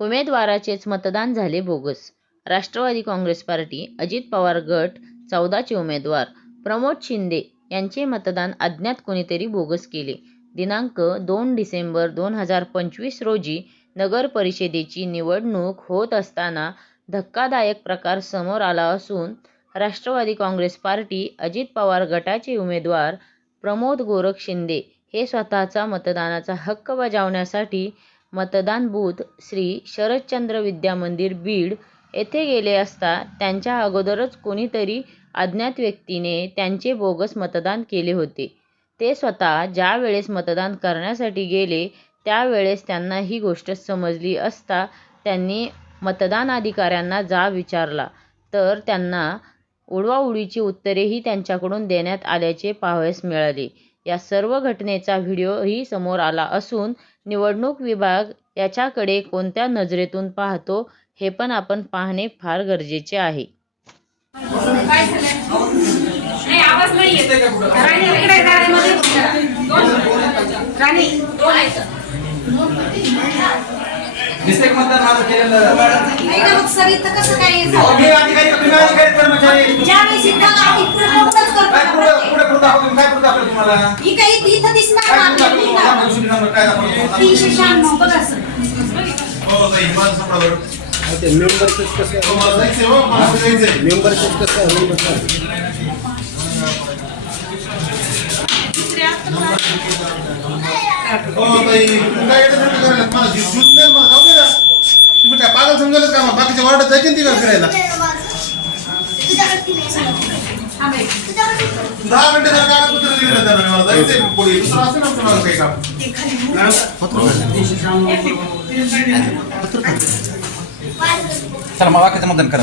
उमेदवाराचेच मतदान झाले bogus. Rashtrawadi Congress party Ajit Pawar गट 14चे उमेदवार प्रमोद शिंदे यांचे मतदान अज्ञात कोणीतरी बोगस केले. दिनांक 2 डिसेंबर 2025 रोजी नगर परिषदेची निवडणूक होत असताना धक्कादायक प्रकार समोर आला असून राष्ट्रवादी काँग्रेस पार्टी अजित पवार गटाचे उमेदवार प्रमोद गोरख शिंदे हे स्वतःचा मतदानाचा हक्क बजावण्यासाठी मतदान बूथ श्री शरदचंद्र विद्या मंदिर बीड येथे गेले असता त्यांच्या अगोदरच कोणीतरी अज्ञात व्यक्तीने त्यांचे बोगस मतदान केले होते. ते स्वतः ज्या वेळेस मतदान करण्यासाठी गेले त्यावेळेस त्यांना ही गोष्ट समजली असता त्यांनी मतदान अधिकाऱ्यांना जाब विचारला तर त्यांना उडवाउडवीची उत्तरेही त्यांच्याकडून देण्यात आल्याचे पाहावयास मिळाले. या सर्व घटनेचा व्हिडिओही समोर आला असून निवडणूक विभाग याच्याकडे कोणत्या नजरेतून पाहतो हे पण आपण पाहणे फार गरजेचे आहे. तुम्ही काय पागल समजायला का बाकीच्या वार्डात जायचे ती का फिरायला 10 मिनिटं जर कागदपत्र दिलं त्यांना मला जायचंय पुढे दुसरं असं नव्हतं मला काही काम. चला मग बाकीचं मतदान करा.